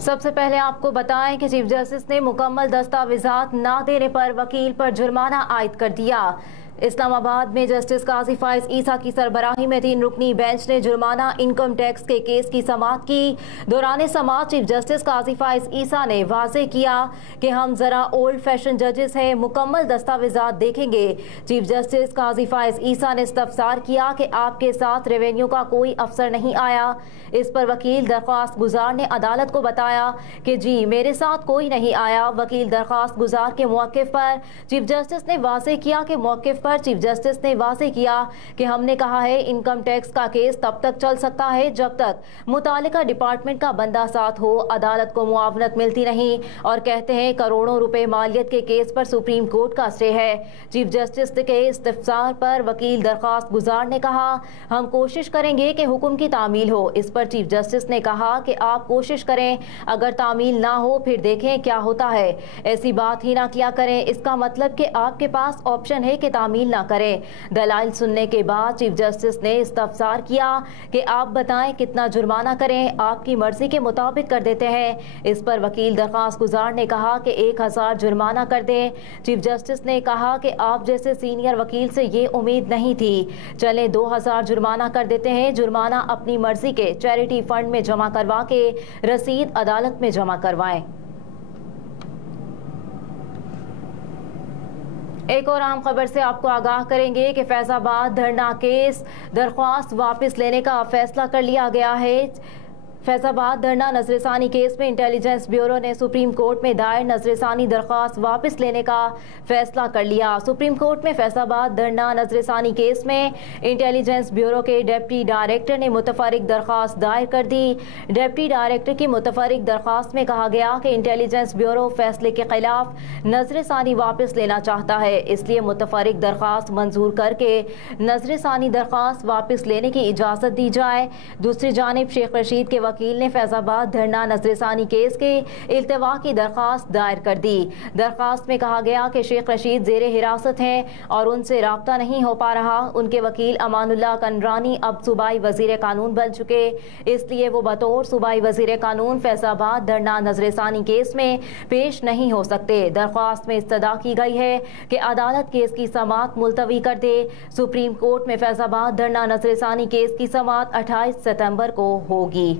सबसे पहले आपको बताएं कि चीफ जस्टिस ने मुकम्मल दस्तावेजात ना देने पर वकील पर जुर्माना आयद कर दिया। इस्लामाबाद में जस्टिस काजी फाइज ईसा की सरबराही में 3 रुकनी बेंच ने जुर्माना इनकम टैक्स के केस की समाअत की। दौरान समाअत चीफ जस्टिस काजी फाइज ईसा ने वाज़ेह किया कि हम जरा ओल्ड फैशन जजेस हैं, मुकम्मल दस्तावेजात देखेंगे। चीफ जस्टिस काजी फाइज ईसा ने इस्तफसार किया कि आपके साथ रेवेन्यू का कोई अफसर नहीं आया। इस पर वकील दरख्वास्त गुजार ने अदालत को बताया कि जी मेरे साथ कोई नहीं आया। वकील दरख्वास्त गुजार के मौक़िफ़ पर चीफ जस्टिस ने वाज़ेह किया कि मौक़िफ़ पर चीफ जस्टिस ने वाज़ेह किया कि हमने कहा है इनकम टैक्स का केस तब तक चल सकता है जब तक मुतालिका डिपार्टमेंट का बंदा साथ हो। अदालत को मुआवनत मिलती नहीं और कहते हैं करोड़ों रुपए मालियत के केस पर सुप्रीम कोर्ट का स्टे है। चीफ जस्टिस के इस्तफसार पर वकील दरख्वास्त गुजार ने कहा हम कोशिश करेंगे कि हुक्म की तामील हो। इस पर चीफ जस्टिस ने कहा कि आप कोशिश करें, अगर तामील ना हो फिर देखें क्या होता है। ऐसी बात ही ना किया करें, इसका मतलब कि आपके पास ऑप्शन है कि तामील ना करें। दलाइल सुनने के बाद चीफ जस्टिस ने इस्तफसार किया कि आप बताएं कितना जुर्माना करें, आपकी मर्जी के मुताबिक कर देते हैं। इस पर वकील दरख्वास्त गुजार ने कहा कि 1000 जुर्माना कर दें। चीफ जस्टिस ने कहा कि आप जैसे सीनियर वकील से ये उम्मीद नहीं थी, चलें 2000 जुर्माना कर देते हैं। जुर्माना अपनी मर्जी के चैरिटी फंड में जमा करवा के रसीद अदालत में जमा करवाएं। एक और अहम खबर से आपको आगाह करेंगे कि फैजाबाद धरना केस दरख्वास्त वापस लेने का फैसला कर लिया गया है। फैजाबाद धरना नजरसानी केस में इंटेलिजेंस ब्यूरो ने सुप्रीम कोर्ट में दायर नजरसानी दरख्वास्त वापस लेने का फैसला कर लिया। सुप्रीम कोर्ट में फैजाबाद धरना नजरसानी केस में इंटेलिजेंस ब्यूरो के डिप्टी डायरेक्टर ने मुतफरिक दरख्वास्त दायर कर दी। डिप्टी डायरेक्टर की मुतफरिक दरख्वास्त में कहा गया कि इंटेलिजेंस ब्यूरो फैसले के खिलाफ नजरसानी वापस लेना चाहता है, इसलिए मुतफरिक दरख्वास्त मंजूर करके नजरसानी दरख्वास्त वापस लेने की इजाज़त दी जाए। दूसरी जानिब शेख रशीद के वकील ने फैजाबाद धरना नजरसानी केस के इल्तवा की दरख्वास्त दायर कर दी। दरख्वास्त में कहा गया कि शेख रशीद जेर हिरासत हैं और उनसे राब्ता नहीं हो पा रहा। उनके वकील अमानुल्लाह कंडरानी अब सूबाई वजीर कानून बन चुके, इसलिए वो बतौर सूबाई वजीर कानून फैजाबाद धरना नजरसानी केस में पेश नहीं हो सकते। दरख्वास्त में इस्तदा की गई है कि अदालत केस की समाअत मुलतवी कर दे। सुप्रीम कोर्ट में फैजाबाद धरना नजरसानी केस की समाअत 28 सितंबर को होगी।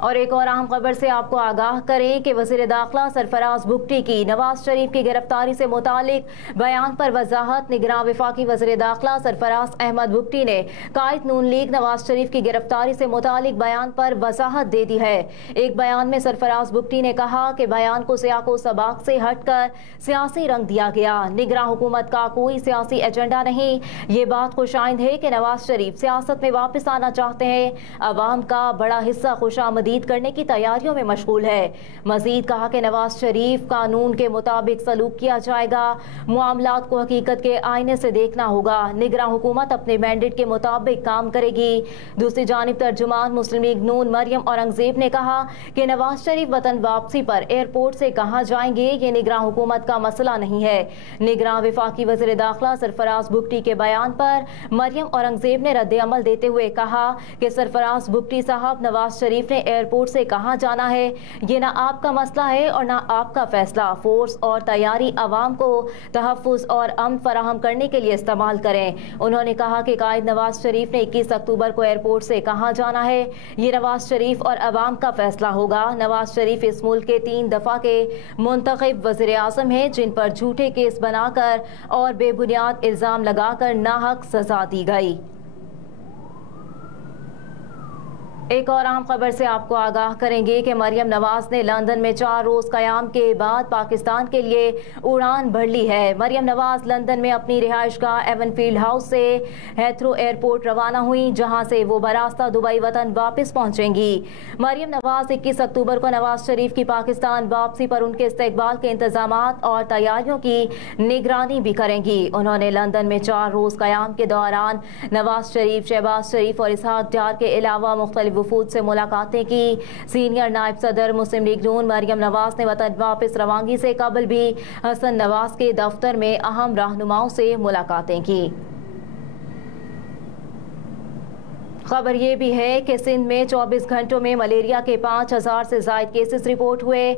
और एक और अहम खबर से आपको आगाह करें कि वज़ीर दाखिला सरफराज भुगटी की नवाज शरीफ की गिरफ्तारी से मुतालिक बयान पर वजाहत। निगरान वफाकी वज़ीर दाखिला सरफराज अहमद भुगटी ने कायद नून लीग नवाज शरीफ की गिरफ्तारी से मुतालिक बयान पर वजाहत दे दी है। एक बयान में सरफराज भुगटी ने कहा कि बयान को सियाको सबाक से हटकर सियासी रंग दिया गया। निगरान हुकूमत का कोई सियासी एजेंडा नहीं। ये बात खुशाइंद है कि नवाज शरीफ सियासत में वापस आना चाहते हैं। अवाम का बड़ा हिस्सा खुशामदीद करने की तैयारियों में मशगूल है। मजीद कहा कि नवाज शरीफ कानून के मुताबिक सलूक किया जाएगा। मामलात को हकीकत के आईने से देखना होगा। निगरान हुकूमत अपने मैंडेट के मुताबिक काम करेगी। दूसरी जानिब तर्जुमान मुस्लिम लीग नून मरियम औरंगजेब ने कहा कि नवाज शरीफ वतन वापसी पर एयरपोर्ट से कहाँ जाएंगे ये निगरान हुकूमत का मसला नहीं है। निगरान वफाकी वज़ीर दाखिला सरफराज भुगटी के बयान पर मरियम औरंगजेब ने रद्द अमल देते हुए कहा कि सरफराज भुगटी साहब, नवाज शरीफ ने एयरपोर्ट से कहां जाना है ये ना आपका मसला है और ना आपका फैसला। फोर्स और तैयारी अवाम को तहफ़्फ़ुज़ और अमन फराहम करने के लिए इस्तेमाल करें। उन्होंने कहा कि कायद नवाज शरीफ ने 21 अक्टूबर को एयरपोर्ट से कहां जाना है ये नवाज शरीफ और अवाम का फैसला होगा। नवाज शरीफ इस मुल्क के 3 दफ़ा के मुंतखब वज़ीर आज़म हैं जिन पर झूठे केस बनाकर और बेबुनियाद इल्ज़ाम लगाकर नाहक सजा दी गई। एक और अहम खबर से आपको आगाह करेंगे कि मरियम नवाज ने लंदन में 4 रोज़ क़याम के बाद पाकिस्तान के लिए उड़ान भर ली है। मरियम नवाज लंदन में अपनी रिहाइशगाह एवनफील्ड हाउस से हेथरो एयरपोर्ट रवाना हुई, जहां से वो बरास्ता दुबई वतन वापस पहुंचेंगी। मरियम नवाज 21 अक्टूबर को नवाज शरीफ की पाकिस्तान वापसी पर उनके इस्तकबाल के इंतजाम और तैयारियों की निगरानी भी करेंगी। उन्होंने लंदन में 4 रोज़ क़याम के दौरान नवाज शरीफ, शहबाज शरीफ और इसहाक डार के अलावा मुख्तलिफ वफूद से मुलाकातें की। सीनियर नायब सदर मुस्लिम लीग नून मरियम नवाज ने वतन वापस रवानगी से कबल भी हसन नवाज के दफ्तर में अहम रहनुमाओं से मुलाकातें की। खबर ये भी है कि सिंध में 24 घंटों में मलेरिया के 5000 से ज़ायद केसेस रिपोर्ट हुए।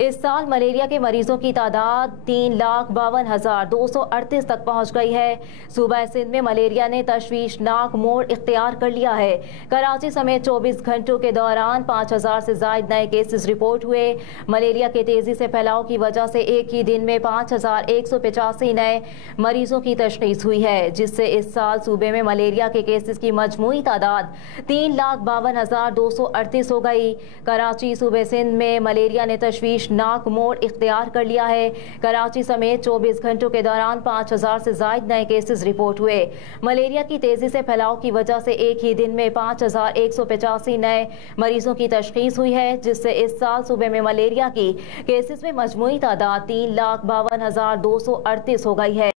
इस साल मलेरिया के मरीजों की तादाद 3,52,238 तक पहुंच गई है। सूबा सिंध में मलेरिया ने तशवीशनाक मोड़ इख्तियार कर लिया है। कराची समेत 24 घंटों के दौरान 5000 से ज़ायद नए केसेस रिपोर्ट हुए। मलेरिया के तेज़ी से फैलाव की वजह से एक ही दिन में 5185 नए मरीजों की तशख़ीस हुई है, जिससे इस साल सूबे में मलेरिया के केसेस की मजमूई तादाद 3,52,238 हो गई। कराची सूबे सिंध में मलेरिया ने तशवीश नाक मोड़ इख्तियार कर लिया है। कराची समेत 24 घंटों के दौरान 5000 से ज़ायद नए केसेस रिपोर्ट हुए। मलेरिया की तेजी से फैलाव की वजह से एक ही दिन में 5185 नए मरीजों की तशख़ीस हुई है, जिससे इस साल सूबे में मलेरिया की केसेस में मजमूई तादाद 3,52,238 हो गई है।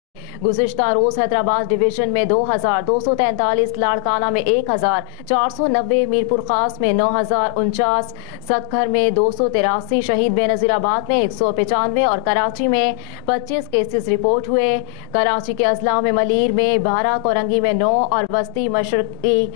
गुज़िश्ता रोज हैदराबाद डिवीजन में 2243, लाड़काना में 1490, मीरपुर खास में 9049, सक्खर में 283, शहीद बेनज़ीराबाद में 195 और कराची में 25 केसेस रिपोर्ट हुए। कराची के अजला में मलीर में 12, कोरंगी में 9 और बस्ती, मशरक़ी,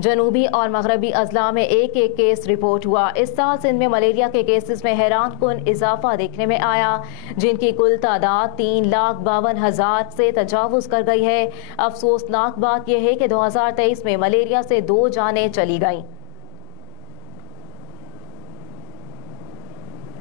जनूबी और मगरबी अजला में एक केस रिपोर्ट हुआ। इस साल सिंध में मलेरिया के केसेस में हैरान कुन इजाफा देखने में आया, जिनकी कुल तादाद 3,52,000 से तजावुज़ कर गई है। अफसोसनाक बात यह है कि 2023 में मलेरिया से 2 जानें चली गईं।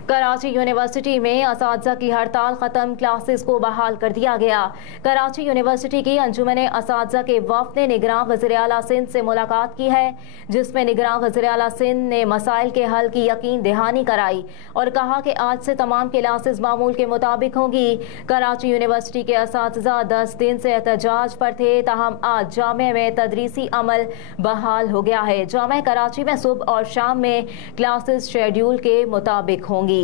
कराची यूनिवर्सिटी में असातिज़ा की हड़ताल ख़त्म, क्लासेस को बहाल कर दिया गया। कराची यूनिवर्सिटी की अंजुमन असातिज़ा के वफ़द ने निगरान वज़ीर आला सिंध से मुलाकात की है, जिसमें निगरान वज़ीर आला सिंध ने मसाइल के हल की यकीन दहानी कराई और कहा कि आज से तमाम क्लासेस मामूल के मुताबिक होंगी। कराची यूनिवर्सिटी के असातिज़ा 10 दिन से एहतजाज पर थे, ताहम आज जामे में तदरीसी अमल बहाल हो गया है। जामे कराची में सुबह और शाम में क्लासेस शेड्यूल के मुताबिक होंगी।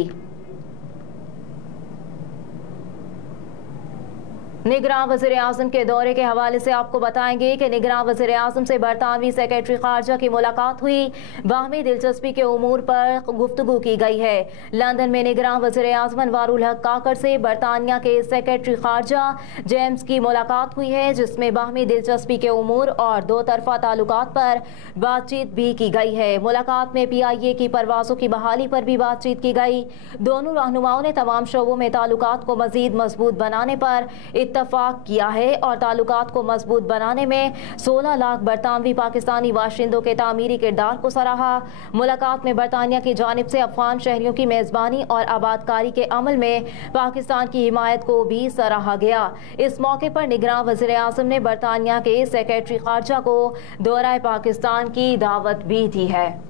निगरान वज़ीर आज़म के दौरे के हवाले से आपको बताएंगे कि निगरान वज़ीर आज़म से बरतानवी सेक्रेटरी खारजा की मुलाकात हुई। बाहमी दिलचस्पी के उमूर पर गुफ्तगू की गई है। लंदन में निगरान वज़ीर आज़म अनवारुल हक काकर से बरतानिया के सेक्रेटरी खारजा जेम्स की मुलाकात हुई है, जिसमें बाहमी दिलचस्पी के उमूर और दो तरफा ताल्लुकात पर बातचीत भी की गई है। मुलाकात में PIA की परवाज़ों की बहाली पर भी बातचीत की गई। दोनों रहनुमाओं ने तमाम शोबों में ताल्लुकात को मज़ीद मजबूत बनाने पर इत्तफाक किया है और ताल्लुकात को मजबूत बनाने में 16 लाख बरतानवी पाकिस्तानी बाशिंदों के तामीरी किरदार को सराहा। मुलाकात में बरतानिया की जानिब से अफगान शहरियों की मेज़बानी और आबादकारी के अमल में पाकिस्तान की हिमायत को भी सराहा गया। इस मौके पर निगरान वज़ीर आज़म ने बरतानिया के सेक्रेटरी खारजा को दौरा पाकिस्तान की दावत भी दी है।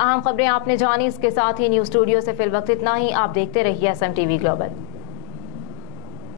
अहम खबरें आपने जानी, इसके साथ ही न्यूज़ स्टूडियो से फिल वक्त इतना ही। आप देखते रहिए SMTV ग्लोबल।